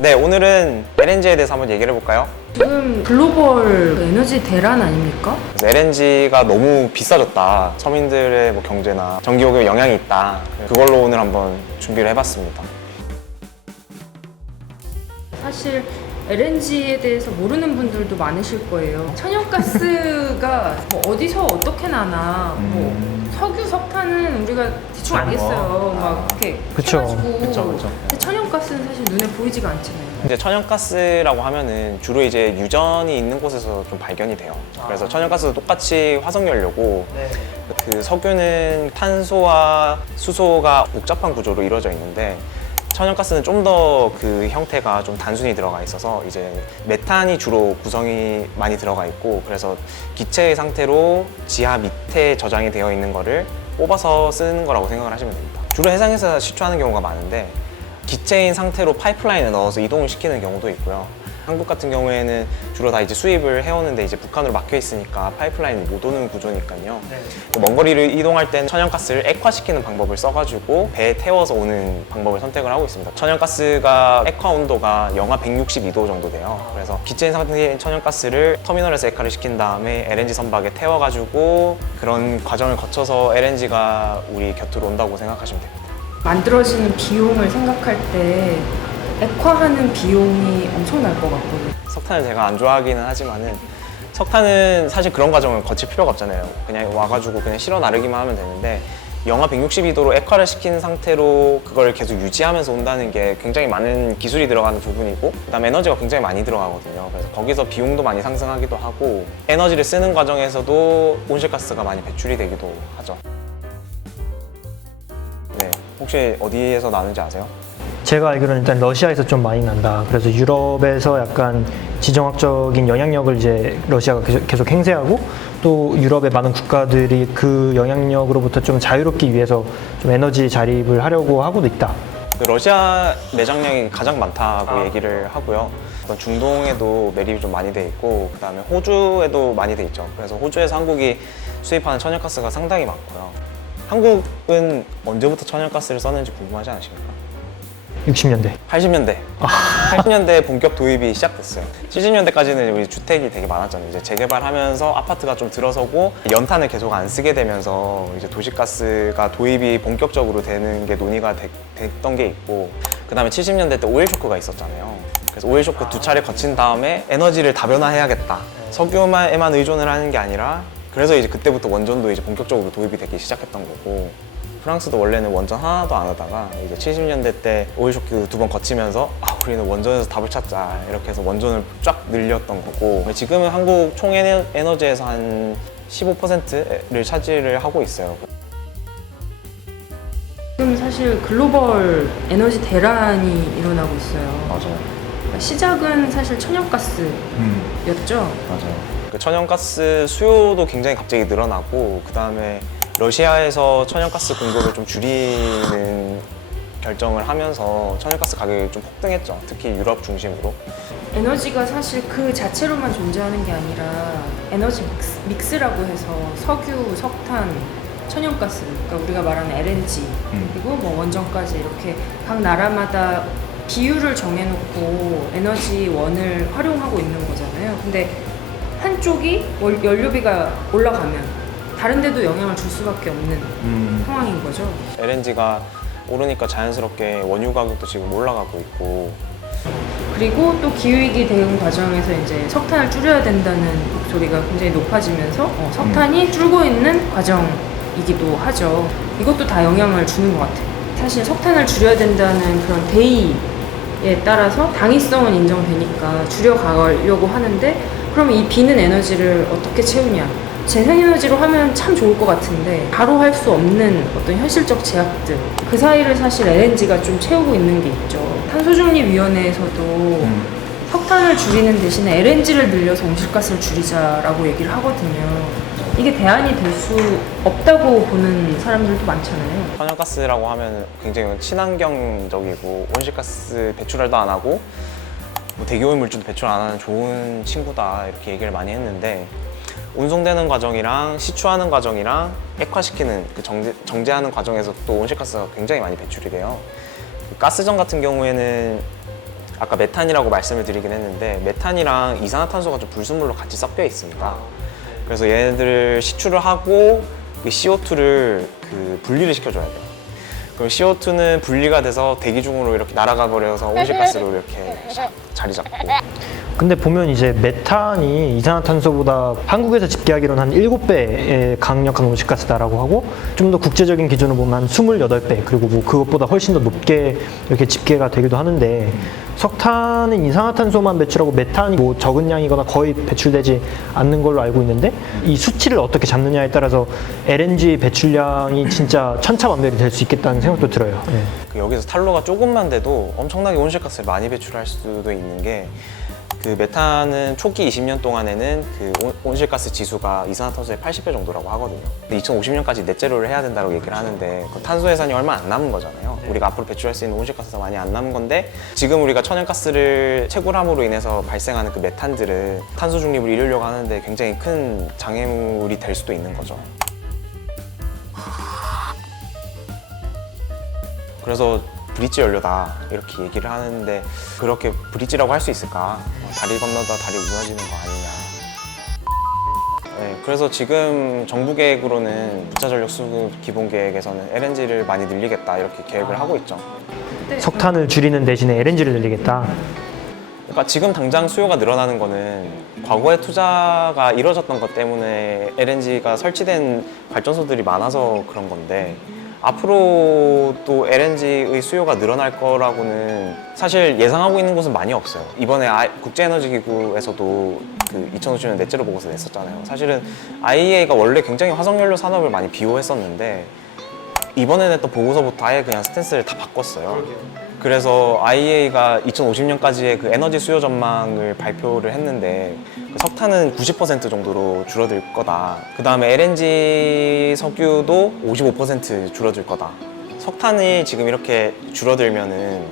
네, 오늘은 LNG에 대해서 한번 얘기를 해볼까요? 지금 글로벌 에너지 대란 아닙니까? LNG가 너무 비싸졌다. 서민들의 뭐 경제나 전기요금에 영향이 있다. 그걸로 오늘 한번 준비를 해봤습니다. 사실 LNG에 대해서 모르는 분들도 많으실 거예요. 천연가스가 뭐 어디서 어떻게 나나, 뭐 석유, 석탄은 우리가 대충 알겠어요. 막 이렇게 그쵸. 해가지고. 그쵸. 근데 천연가스는 사실 눈에 보이지가 않잖아요. 이제 천연가스라고 하면은 주로 이제 유전이 있는 곳에서 좀 발견이 돼요. 그래서 천연가스도 똑같이 화석연료고, 그 석유는 탄소와 수소가 복잡한 구조로 이루어져 있는데, 천연가스는 좀 더 그 형태가 좀 단순히 들어가 있어서 이제 메탄이 주로 구성이 많이 들어가 있고, 그래서 기체의 상태로 지하 밑에 저장이 되어 있는 거를 뽑아서 쓰는 거라고 생각을 하시면 됩니다. 주로 해상에서 시추하는 경우가 많은데, 기체인 상태로 파이프라인에 넣어서 이동을 시키는 경우도 있고요. 한국 같은 경우에는 주로 다 이제 수입을 해오는데 이제 북한으로 막혀 있으니까 파이프라인이 못 오는 구조니까요. 먼 거리를 이동할 때는 천연가스를 액화시키는 방법을 써가지고 배에 태워서 오는 방법을 선택을 하고 있습니다. 천연가스가 액화 온도가 영하 162도 정도 돼요. 그래서 기체인 상태인 천연가스를 터미널에서 액화를 시킨 다음에 LNG 선박에 태워가지고 그런 과정을 거쳐서 LNG가 우리 곁으로 온다고 생각하시면 됩니다. 만들어지는 비용을 생각할 때 액화하는 비용이 엄청날 것 같거든요. 석탄을 제가 안 좋아하기는 하지만은 석탄은 사실 그런 과정을 거칠 필요가 없잖아요. 그냥 와가지고 그냥 실어 나르기만 하면 되는데 영하 162도로 액화를 시킨 상태로 그걸 계속 유지하면서 온다는 게 굉장히 많은 기술이 들어가는 부분이고, 그다음에 에너지가 굉장히 많이 들어가거든요. 그래서 거기서 비용도 많이 상승하기도 하고, 에너지를 쓰는 과정에서도 온실가스가 많이 배출이 되기도 하죠. 네, 혹시 어디에서 나는지 아세요? 제가 알기로는 일단 러시아에서 좀 많이 난다. 그래서 유럽에서 약간 지정학적인 영향력을 이제 러시아가 계속 행사하고, 또 유럽의 많은 국가들이 그 영향력으로부터 좀 자유롭기 위해서 좀 에너지 자립을 하려고 하고도 있다. 러시아 매장량이 가장 많다고 얘기를 하고요. 중동에도 매립이 좀 많이 돼 있고, 그다음에 호주에도 많이 돼 있죠. 그래서 호주에서 한국이 수입하는 천연가스가 상당히 많고요. 한국은 언제부터 천연가스를 썼는지 궁금하지 않으십니까? 60년대. 80년대. 80년대에 본격 도입이 시작됐어요. 70년대까지는 우리 주택이 되게 많았잖아요. 이제 재개발하면서 아파트가 좀 들어서고 연탄을 계속 안 쓰게 되면서 이제 도시가스가 도입이 본격적으로 되는 게 논의가 됐던 게 있고, 그 다음에 70년대 때 오일 쇼크가 있었잖아요. 그래서 오일 쇼크 두 차례 거친 다음에 에너지를 다변화해야겠다. 석유에만 의존을 하는 게 아니라, 그래서 이제 그때부터 원전도 이제 본격적으로 도입이 되기 시작했던 거고, 프랑스도 원래는 원전 하나도 안 하다가 이제 70년대 때 오일 쇼크 두 번 거치면서 우리는 원전에서 답을 찾자 이렇게 해서 원전을 쫙 늘렸던 거고, 지금은 한국 총 에너지에서 한 15%를 차지를 하고 있어요. 지금 사실 글로벌 에너지 대란이 일어나고 있어요. 맞아요. 시작은 사실 천연가스였죠. 맞아요. 그 천연가스 수요도 굉장히 갑자기 늘어나고, 그 다음에 러시아에서 천연가스 공급을 좀 줄이는 결정을 하면서 천연가스 가격이 좀 폭등했죠. 특히 유럽 중심으로. 에너지가 사실 그 자체로만 존재하는 게 아니라 에너지 믹스라고 해서 석유, 석탄, 천연가스, 그러니까 우리가 말하는 LNG, 그리고 뭐 원전까지 이렇게 각 나라마다 비율을 정해놓고 에너지원을 활용하고 있는 거잖아요. 근데 한쪽이 연료비가 올라가면 다른 데도 영향을 줄 수밖에 없는 상황인 거죠. LNG가 오르니까 자연스럽게 원유 가격도 지금 올라가고 있고, 그리고 또 기후위기 대응 과정에서 이제 석탄을 줄여야 된다는 목소리가 굉장히 높아지면서 석탄이 줄고 있는 과정이기도 하죠. 이것도 다 영향을 주는 것 같아요. 사실 석탄을 줄여야 된다는 그런 대의에 따라서 당위성은 인정되니까 줄여가려고 하는데, 그럼 이 비는 에너지를 어떻게 채우냐? 재생에너지로 하면 참 좋을 것 같은데 바로 할 수 없는 어떤 현실적 제약들, 그 사이를 사실 LNG가 좀 채우고 있는 게 있죠. 탄소중립위원회에서도 석탄을 줄이는 대신에 LNG를 늘려서 온실가스를 줄이자라고 얘기를 하거든요. 이게 대안이 될 수 없다고 보는 사람들도 많잖아요. 천연가스라고 하면 굉장히 친환경적이고 온실가스 배출도 안 하고 뭐 대기오염 물질도 배출 안 하는 좋은 친구다 이렇게 얘기를 많이 했는데, 운송되는 과정이랑 시추하는 과정이랑 액화시키는 그 정제하는 과정에서 또 온실가스가 굉장히 많이 배출이 돼요. 가스전 같은 경우에는 아까 메탄이라고 말씀을 드리긴 했는데 메탄이랑 이산화탄소가 좀 불순물로 같이 섞여 있습니다. 그래서 얘네들을 시추를 하고 그 CO2를 그 분리를 시켜줘야 돼요. 그럼 CO2는 분리가 돼서 대기 중으로 이렇게 날아가 버려서 온실가스로 이렇게 자리 잡고. 근데 보면 이제 메탄이 이산화탄소보다 한국에서 집계하기로는 한 7배의 강력한 온실가스다라고 하고 좀 더 국제적인 기준으로 보면 한 28배 그리고 뭐 그것보다 훨씬 더 높게 이렇게 집계가 되기도 하는데 석탄은 이산화탄소만 배출하고 메탄이 뭐 적은 양이거나 거의 배출되지 않는 걸로 알고 있는데 이 수치를 어떻게 잡느냐에 따라서 LNG 배출량이 진짜 천차만별이 될 수 있겠다는 생각도 들어요. 네. 그 여기서 탄로가 조금만 돼도 엄청나게 온실가스를 많이 배출할 수도 있는 게 그 메탄은 초기 20년 동안에는 그 온실가스 지수가 이산화탄소의 80배 정도라고 하거든요. 근데 2050년까지 넷제로를 해야 된다고 얘기를 하는데 그 탄소 해산이 얼마 안 남은 거잖아요. 우리가 앞으로 배출할 수 있는 온실가스가 많이 안 남은 건데 지금 우리가 천연가스를 채굴함으로 인해서 발생하는 그 메탄들은 탄소 중립을 이루려고 하는데 굉장히 큰 장애물이 될 수도 있는 거죠. 그래서 브릿지 연료다 이렇게 얘기를 하는데 그렇게 브릿지라고 할 수 있을까? 다리 건너다 다리 무너지는 거 아니냐. 네, 그래서 지금 정부 계획으로는 부차 전력 수급 기본 계획에서는 LNG를 많이 늘리겠다 이렇게 계획을 하고 있죠. 석탄을 줄이는 대신에 LNG를 늘리겠다. 그러니까 지금 당장 수요가 늘어나는 거는 과거에 투자가 이루어졌던 것 때문에 LNG가 설치된 발전소들이 많아서 그런 건데 앞으로 또 LNG의 수요가 늘어날 거라고는 사실 예상하고 있는 곳은 많이 없어요. 이번에 국제에너지기구에서도 그 2050년 넷제로 보고서 냈었잖아요. 사실은 IEA가 원래 굉장히 화석연료 산업을 많이 비호했었는데 이번에 냈던 보고서부터 아예 그냥 스탠스를 다 바꿨어요. 그래서 IEA가 2050년까지의 그 에너지 수요 전망을 발표를 했는데 그 석탄은 90% 정도로 줄어들 거다. 그 다음에 LNG 석유도 55% 줄어들 거다. 석탄이 지금 이렇게 줄어들면은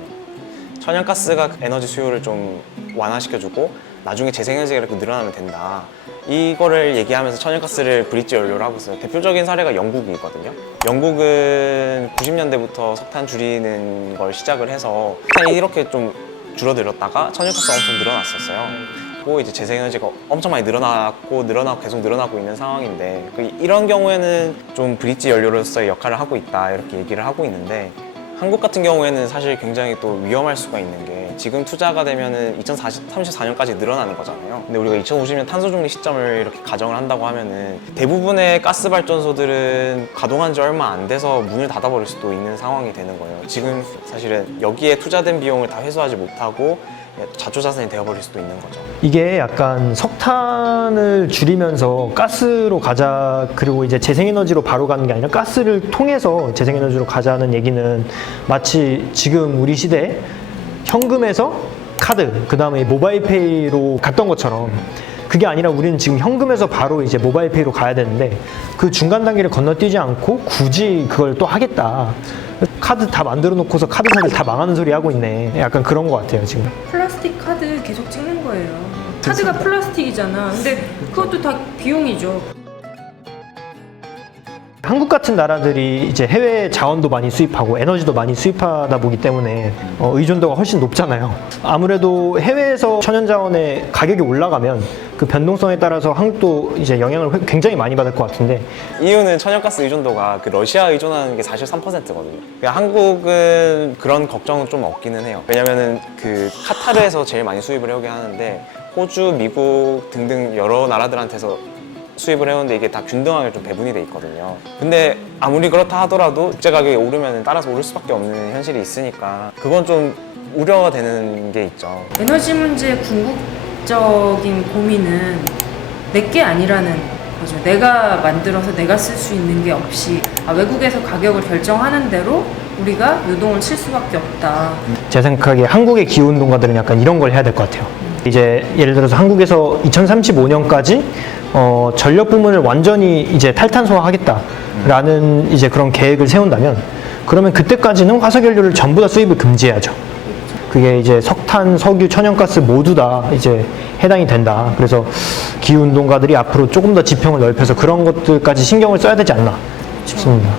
천연가스가 에너지 수요를 좀 완화시켜주고 나중에 재생에너지가 이렇게 늘어나면 된다. 이거를 얘기하면서 천연가스를 브릿지 연료로 하고 있어요. 대표적인 사례가 영국이거든요. 영국은 90년대부터 석탄 줄이는 걸 시작을 해서 석탄이 이렇게 좀 줄어들었다가 천연가스가 엄청 늘어났었어요. 그리고 이제 재생에너지가 엄청 많이 늘어나고 계속 늘어나고 있는 상황인데 이런 경우에는 좀 브릿지 연료로서의 역할을 하고 있다 이렇게 얘기를 하고 있는데 한국 같은 경우에는 사실 굉장히 또 위험할 수가 있는 게 지금 투자가 되면은 2034년까지 늘어나는 거잖아요. 근데 우리가 2050년 탄소 중립 시점을 이렇게 가정을 한다고 하면은 대부분의 가스 발전소들은 가동한 지 얼마 안 돼서 문을 닫아버릴 수도 있는 상황이 되는 거예요. 지금 사실은 여기에 투자된 비용을 다 회수하지 못하고 자초자산이 되어버릴 수도 있는 거죠. 이게 약간 석탄을 줄이면서 가스로 가자 그리고 이제 재생에너지로 바로 가는 게 아니라 가스를 통해서 재생에너지로 가자는 얘기는 마치 지금 우리 시대에 현금에서 카드 그 다음에 모바일페이로 갔던 것처럼 그게 아니라 우리는 지금 현금에서 바로 이제 모바일페이로 가야 되는데 그 중간 단계를 건너뛰지 않고 굳이 그걸 또 하겠다. 카드 다 만들어 놓고서 카드사들 다 망하는 소리 하고 있네. 약간 그런 것 같아요 지금. 플라스틱 카드 계속 찍는 거예요. 카드가 플라스틱이잖아. 근데 그것도 다 비용이죠. 한국 같은 나라들이 이제 해외 자원도 많이 수입하고 에너지도 많이 수입하다 보기 때문에 의존도가 훨씬 높잖아요. 아무래도 해외에서 천연자원의 가격이 올라가면 그 변동성에 따라서 한국도 이제 영향을 굉장히 많이 받을 것 같은데 이유는 천연가스 의존도가 그 러시아 의존하는 게 사실 3%거든요. 한국은 그런 걱정은 좀 없기는 해요. 왜냐면은 그 카타르에서 제일 많이 수입을 해오긴 하는데 호주, 미국 등등 여러 나라들한테서 수입을 해오는데 이게 다 균등하게 좀 배분이 돼 있거든요. 근데 아무리 그렇다 하더라도 국제 가격이 오르면 따라서 오를 수밖에 없는 현실이 있으니까 그건 좀 우려가 되는 게 있죠. 에너지 문제의 궁극적인 고민은 내게 아니라는 거죠. 내가 만들어서 내가 쓸 수 있는 게 없이 외국에서 가격을 결정하는 대로 우리가 요동을 칠 수밖에 없다. 제 생각에 한국의 기후운동가들은 약간 이런 걸 해야 될 것 같아요. 이제 예를 들어서 한국에서 2035년까지 전력 부문을 완전히 이제 탈탄소화하겠다라는 이제 그런 계획을 세운다면 그러면 그때까지는 화석연료를 전부 다 수입을 금지해야죠. 그게 이제 석탄, 석유, 천연가스 모두 다 이제 해당이 된다. 그래서 기후운동가들이 앞으로 조금 더 지평을 넓혀서 그런 것들까지 신경을 써야 되지 않나 싶습니다.